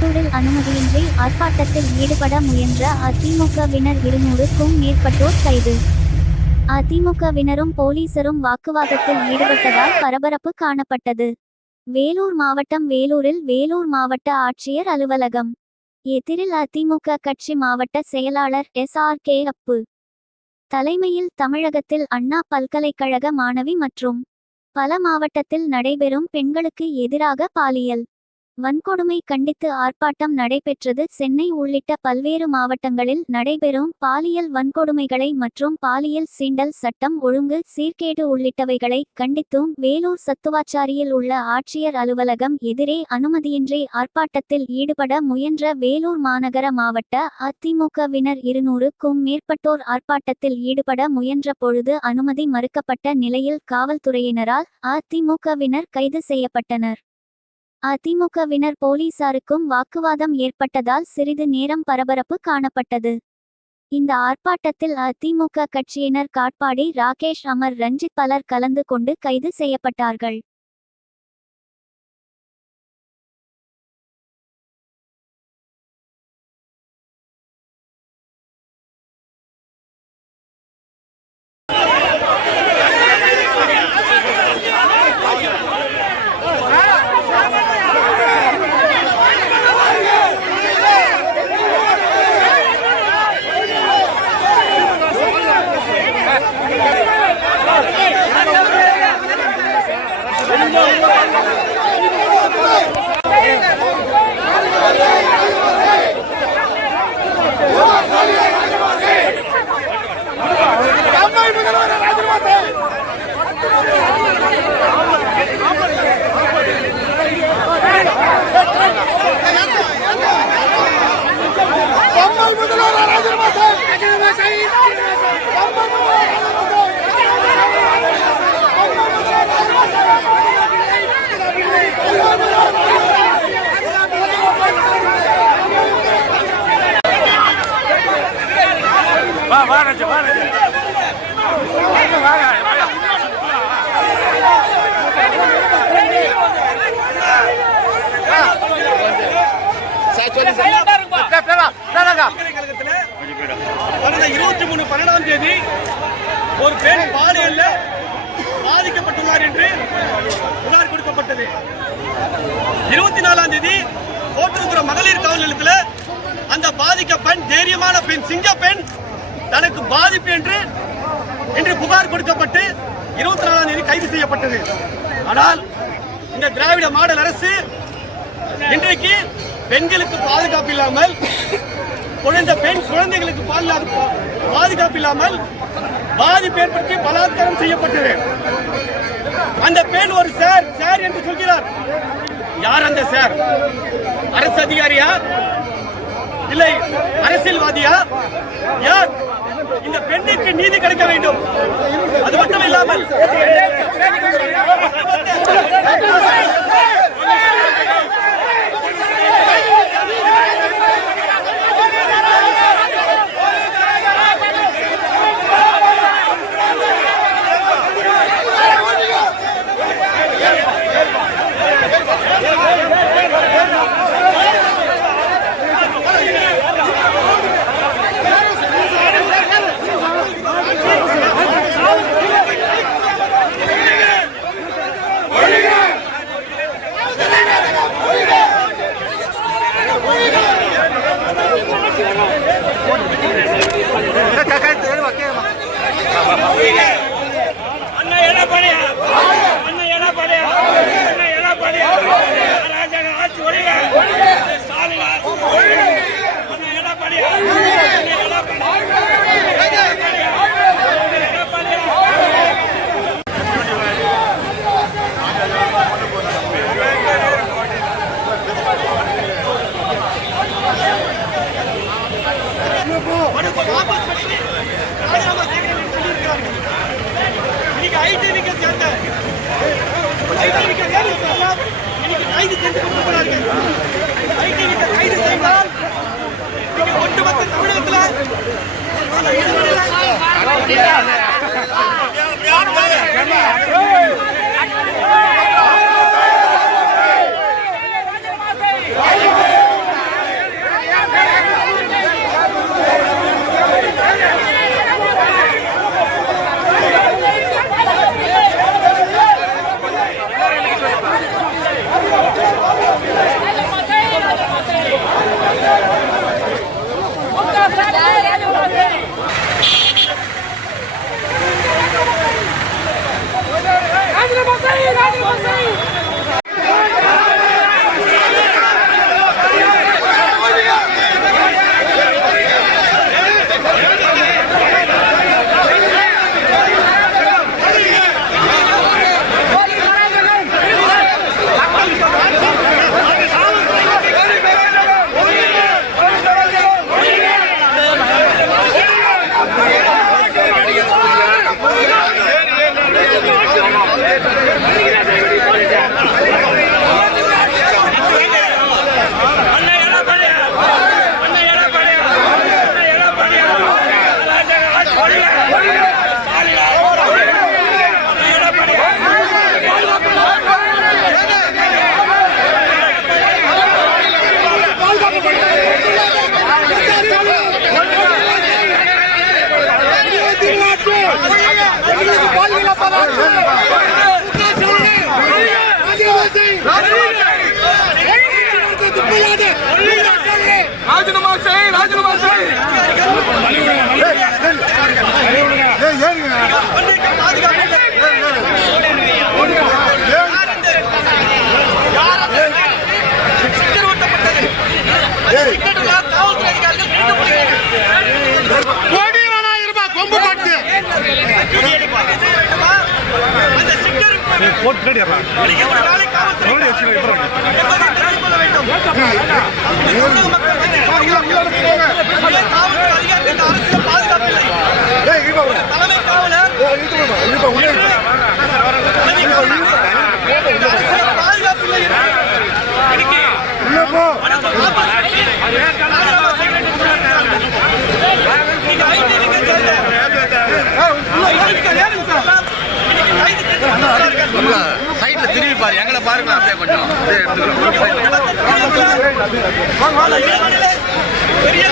திருப்பத்தூரில் அனுமதியின்றி ஆர்ப்பாட்டத்தில் ஈடுபட முயன்ற அதிமுகவினர் இருநூறுக்கும் மேற்பட்டோர் கைது. அதிமுகவினரும் போலீசரும் வாக்குவாதத்தில் ஈடுபட்டதால் பரபரப்பு காணப்பட்டது. வேலூர் மாவட்டம் வேலூரில் வேலூர் மாவட்ட ஆட்சியர் அலுவலகம். எதிரில் அதிமுக கட்சி மாவட்ட செயலாளர் எஸ். ஆர். கே. அப்பு. தலைமையில் தமிழகத்தில் அண்ணா பல்கலைக்கழக மாணவி மற்றும் பல மாவட்டத்தில் நடைபெறும் பெண்களுக்கு எதிராக பாலியல். வன்கொடுமை கண்டித்து ஆர்ப்பாட்டம் நடைபெற்றது. சென்னை உள்ளிட்ட பல்வேறு மாவட்டங்களில் நடைபெறும் பாலியல் வன்கொடுமைகளை மற்றும் பாலியல் சீண்டல் சட்டம் ஒழுங்கு சீர்கேடு உள்ளிட்டவைகளை கண்டித்தும் வேலூர் சத்துவாச்சாரியில் உள்ள ஆட்சியர் அலுவலகம் எதிரே அனுமதியின்றி ஆர்ப்பாட்டத்தில் ஈடுபட முயன்ற வேலூர் மாநகர மாவட்ட அதிமுகவினர் இருநூறுக்கும் மேற்பட்டோர் ஆர்ப்பாட்டத்தில் ஈடுபட முயன்ற பொழுது அனுமதி மறுக்கப்பட்ட நிலையில் காவல்துறையினரால் அதிமுகவினர் கைது செய்யப்பட்டனர். அதிமுகவினர் போலீசாருக்கும் வாக்குவாதம் ஏற்பட்டதால் சிறிது நேரம் பரபரப்பு காணப்பட்டது. இந்த ஆர்ப்பாட்டத்தில் அதிமுக கட்சியினர் காட்பாடி ராகேஷ் அமர் ரஞ்சித் பலர் கலந்து கொண்டு கைது செய்யப்பட்டார்கள். வா வா ராஜா வா ராஜா. வாங்க இருபத்தி மூணு பன்னெண்டாம் தேதி ஒரு பெண் பாலியல்ல பாதிக்கப்பட்டுள்ளார் என்று புகார் கொடுக்கப்பட்டது. இருபத்தி நாலாம் தேதி கோட்டூர்புரம் மகளிர் காவல் நிலையத்தில் அந்த பாதிக்க பெண் தைரியமான பெண் சிங்க பெண் தனக்கு பாதிப்பு என்று என்று புகார் கொடுக்கப்பட்டு இருபத்தி நாலாம் தேதி கைது செய்யப்பட்டது. ஆனால் இந்த திராவிட மாடல் அரசு இன்றைக்கு பெண்களுக்கு பாதுகாப்பு இல்லாமல் குழந்தை பெண் குழந்தைகளுக்கு பாதுகாப்பு பாதுகாப்பு இல்லாமல் பாதிப்பு ஏற்படுத்தி பலாத்காரம் செய்யப்பட்டது. அந்த பெண் ஒரு சார் சார் என்று சொல்கிறார். யார் அந்த சார்? அரசு அதிகாரியா? இல்லை அரசியல்வாதியா? யார்? இந்த பெண்ணுக்கு நீதி கிடைக்க வேண்டும். அது மட்டும் இல்லாமல் கைது செஞ்சு கொண்டிருக்கிறார்கள். கைது செய்தால் ஒட்டுமொத்த தமிழகத்தில் போட்டு பின்னாடி பாதுகாப்பு இல்லை சைட்ல திரும்பி பாரு. எங்களை பாருங்க அப்படியே கொஞ்சம். பெரிய